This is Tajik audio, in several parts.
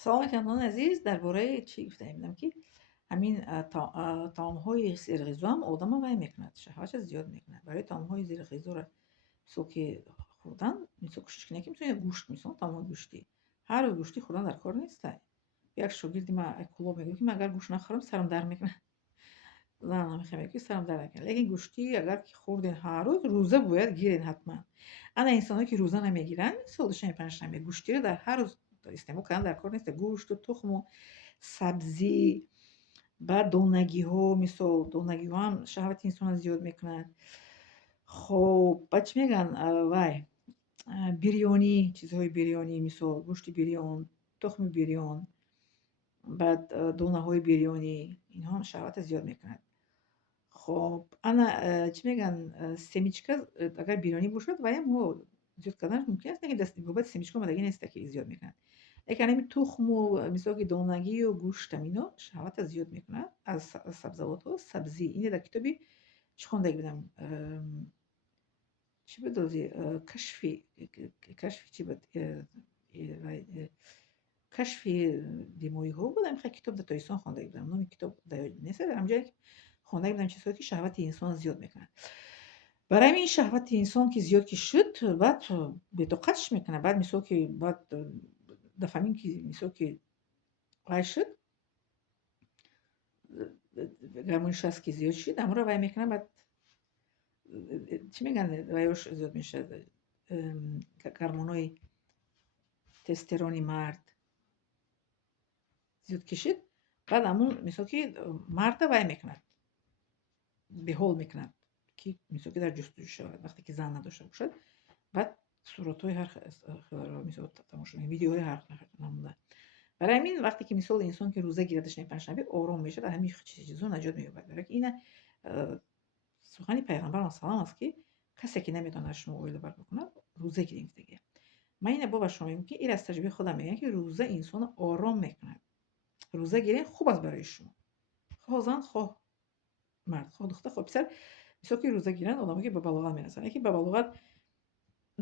سلام کردان عزیز. درباره چی گفته بودم که همین طعم‌های زیرغذا هم آدم رو وای میکند، شهوتش زیاد میکنه. برای طعم‌های زیرغذا را مثل که خوردن، مثل کوشش کنه که مثلا گوشت، مثلا طعم گوشتی، هر روز گوشتی خوردن در کار نیست. یک شاگردی ما اکولوگ میگه که من اگر گوشت نخورم سرم در میکنه. زن نمیخوام که سرم در نکنه، لیکن گوشتی اگر که خوردین هر روز، روزه باید گیرین حتما. انا انسانی که روزه نمیگیرن سودشون پنج نمیگه گوشتی رو در هر روز استعمال کردن در کار نیست. گوشت و تخم و سبزی، بعد دونگی‌ها، مثل دونگی‌ها هم شهوت انسان زیاد میکنن. خب بعد چی میگن وای بریانی، چیزهای بریانی مثل گوشت بریان، تخم بریان، بعد دونه های بریانی، اینها هم شهوت زیاد میکنن. خب انا چی میگن سمیچکا اگر بریانی باشد و هم زیاد کردنش ممکن است، لیکن دست بابت سمیچکا مدگی نیست که زیاد میکنن. لیکن همین تخم و مثل که دونگی و گوشت اینا شهوت زیاد میکنن از سبزوات و سبزی. این در کتابی چی خونده بودم، چی بود کشفی چی بود کشفی بیماری ها بودم. خیلی کتاب در تایسان خونده بودم، نام کتاب نیست همجایی که خونده بودم چیزهایی که شهوت انسان زیاد میکنن. برای این شهوت انسان که زیاد که شد، بعد بتوقتش میکنه. بعد مثل که بعد دفعه که مثل که وای شد، گرمونش هست که زیاد شد، امورا وای میکنه. بعد چی میگن وایش زیاد میشه، گرمونای تسترونی مرد زیاد کشید. بعد همون مثل که مرد وای میکند، به حال میکند که مثل که در جستجو شود وقتی که زن نداشته باشد. بعد صورت های هر مثل تماشا ویدیوهای هر نموده. برای همین وقتی که مثال انسان که روزه گیردش پنجشنبه آرام میشه، در همین چیزا نجات مییابد. برای این سخن پیغمبر سلام است که کسی که نمیتونه شما اویل بر بکنه روزه گیریم دیگه. من این بابا شما میگم که این از تجربه خودم میگم که روزه انسان آرام میکنه. روزه گیرین خوب است برای شما، خواه زن خواه مرد، خواه دختر خواه پسر. مثلا که روزه گیرن آدمایی که به بلوغت میرسن، یکی به بلوغت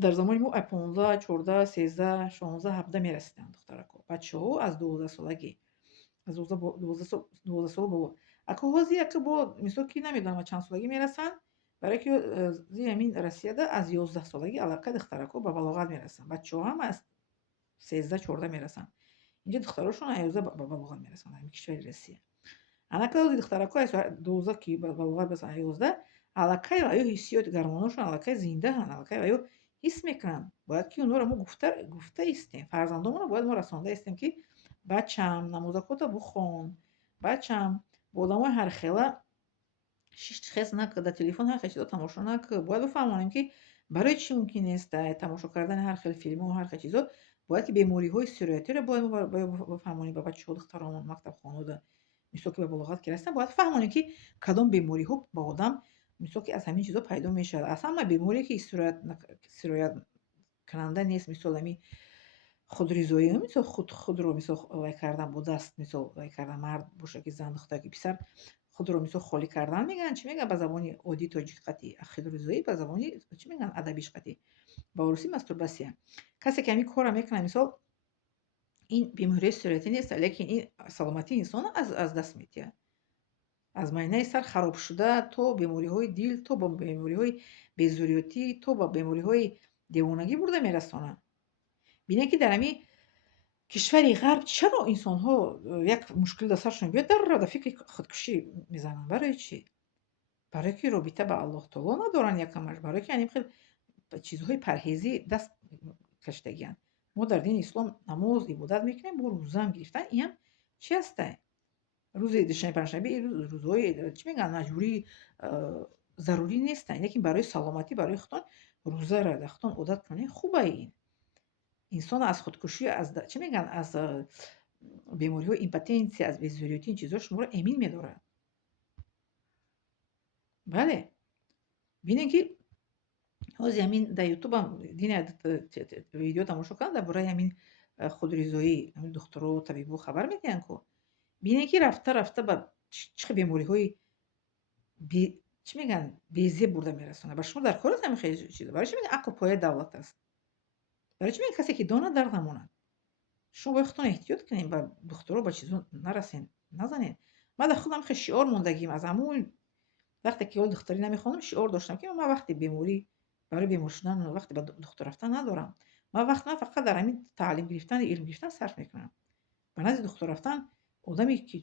در زمان ما 15 14 13 16 17 میرسیدن دخترکو. بچه‌ها از 12 سالگی، از 12 سال بالا. اکو هازی اکو با مثلا که نمیدونم چند سالگی میرسن، برای که زی همین رسیده از 11 سالگی علاقه دخترکو به بلوغت میرسن. بچه‌ها هم از 13 14 میرسن. اینجا دختراشون از 11 به بلوغت میرسن. همین کشور روسیه. انا когда دخترکو از 12 کی به بلوغت برسن 11، علاقه و حسیات گرمانشون علاقه زنده هن، علاقه و حس میکنن. باید که اونها رو ما گفته استیم، فرزندامون رو باید ما رسانده استیم که بچم نمازکوتا بخون، بچم با آدم هر خیلی شیش خز نکه در تلفن هر چیزا تماشا نکه. باید بفهمانیم که برای چی ممکن است تماشا کردن هر خیلی فیلم و هر چیزا باید که بیماری های سیریاتی رو باید بفهمانیم. با بچه ها دختران مکتب خانواده مثل که به بلوغت که رسیدن باید فهمانیم که کدام بیماری ها با آدم مثل که از همین چیزا پیدا میشه. اصلا ما بیماری که سیریت کننده نیست، مثل همین خودریزایی، مثل خود رو مثل وای کردن با دست، مثل وای کردن مرد باشه که زن دختر که پسر خود رو مثل خالی کردن میگن. چی میگن به زبانی عادی تاجیک قطعی خودریزایی، به زبانی چی میگن ادبیش قطعی با روسی ماستورباسیا. کسی که همین کارا میکنه مثال این بیماری سیریتی نیست، لیکن این سلامتی انسان از دست میده. از معنی سر خراب شده تو بیماری های دیل، تو با بیماری های بیزوریتی، تو با بیماری های دیوانگی برده میرسانه. بینه که در همین کشوری غرب چرا انسان ها یک مشکل در سرشون بیاد در فکر خودکشی میزنن؟ برای چی؟ برای که رابطه با الله تعالی ندارن یکمش، برای که یعنی خیلی چیزهای پرهیزی دست کشیدگیان. ما در دین اسلام نماز عبادت میکنیم، با روزه هم گرفتن. این هم چی هسته؟ روز دوشنبه پنجشنبه این روزهای چی میگن مجبوری ضروری نیستن، لیکن برای سلامتی برای خودتون روزه را در خودتون عادت کنین. خوبه. این انسان از خودکشی، از چی میگن از بیماری ها ایمپاتنسی، از ویزوریتی، این چیزا شما رو امین میداره. بله ببینین که حاضی همین در یوتیوب هم دین ویدیو تماشا کردن درباره همین خودریزایی، همین دکترها و طبیبو خبر میدین که ببینین که رفته رفته به چه بیماری های چی میگن بیزی برده میرسونه. برای شما در کار همین خیلی چیزا. برای چی میگن عقل پای دولت است؟ برای چی میگن کسی که دانه در نمونه؟ шумо бояд худтон эҳтиёт кунем, ба духтуро ба чизо нарасем, назанем. Ман дар худам хеле шиор мондагим аз ҳамун вақте ки ҳоли духтурӣ намехонам, шиор доштам ки ман вақти беморӣ барои бемор шудан вақти ба духтур рафтан надорам. Ман вақтам фақат дар ҳамин таълим гирифтан, илм гирифтан сарф мекунам. Ба назди духтур рафтан одаме ки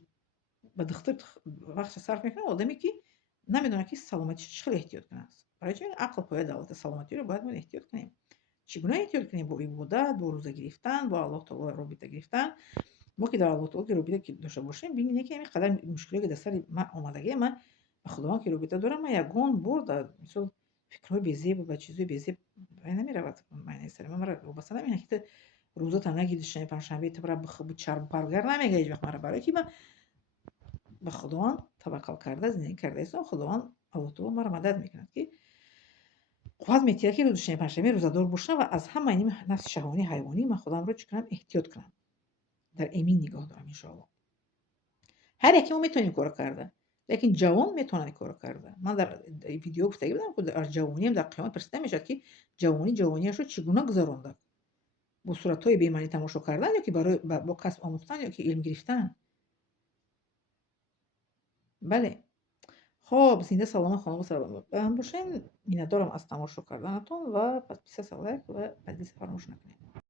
ба духтур вақтро сарф мекунад, одаме ки намедонад ки саломатиш чӣ хел эҳтиёт кунад. Барои чӣ ақл пояд давлати саломатиро бояд мо эҳтиёт кунем. Чӣ гуна эҳтиёт кунем? Бо ибодат, бо рӯза гирифтан, бо Аллоҳ таоло робита гирифтан. Мо ки дар Аллоҳ таоло ки робита ки дошта бошем, бинем ки ҳамин қадар мушкилое ки дар сари ман омадагиам, ман ба Худованд ки робита дорам, ман ягон бор дар мисол фикрҳои безеб ва чизҳои безеб баён намеравад майнаи сари ман. Мара вобаста намекунад ки ту рӯзата нагирди шанбе панҷшанбе ту бара бихӯби чарбу парвгар намегӯяд ҳеҷ вақт мара. Барое ки ман ба Худованд таваккал карда зиндагӣ карда истам. Худованд Аллоҳ таоло маро мадад мекунад ки қувват метиҳад ки рӯзи шанбе панҷшанбе рӯзадор бошам ва аз ҳама ин нафси шаҳвонӣ ҳайвонӣ ман худамро чӣ кунам? Эҳтиёт кунам. Дар эмин нигоҳ дорам иншоаллоҳ. ҳар яке мо метавонем ин корро карда, лекин ҷавон метавонад ин корро карда. Ман дар видео гуфтагӣ будам ки аз ҷавониам дар қиёмат пурсида мешавад ки ҷавониашро чӣ гуна гузаронда? Бо суратҳои бемаънӣ тамошо кардан ё ки барои бо касб омӯхтан ё ки илм гирифтан? бале. хоб, зинда саломат хонавод саломат бошем. Миннатдорам аз тамошо карданатон ва подписатся, лайк ва подписка фаромӯш накунед.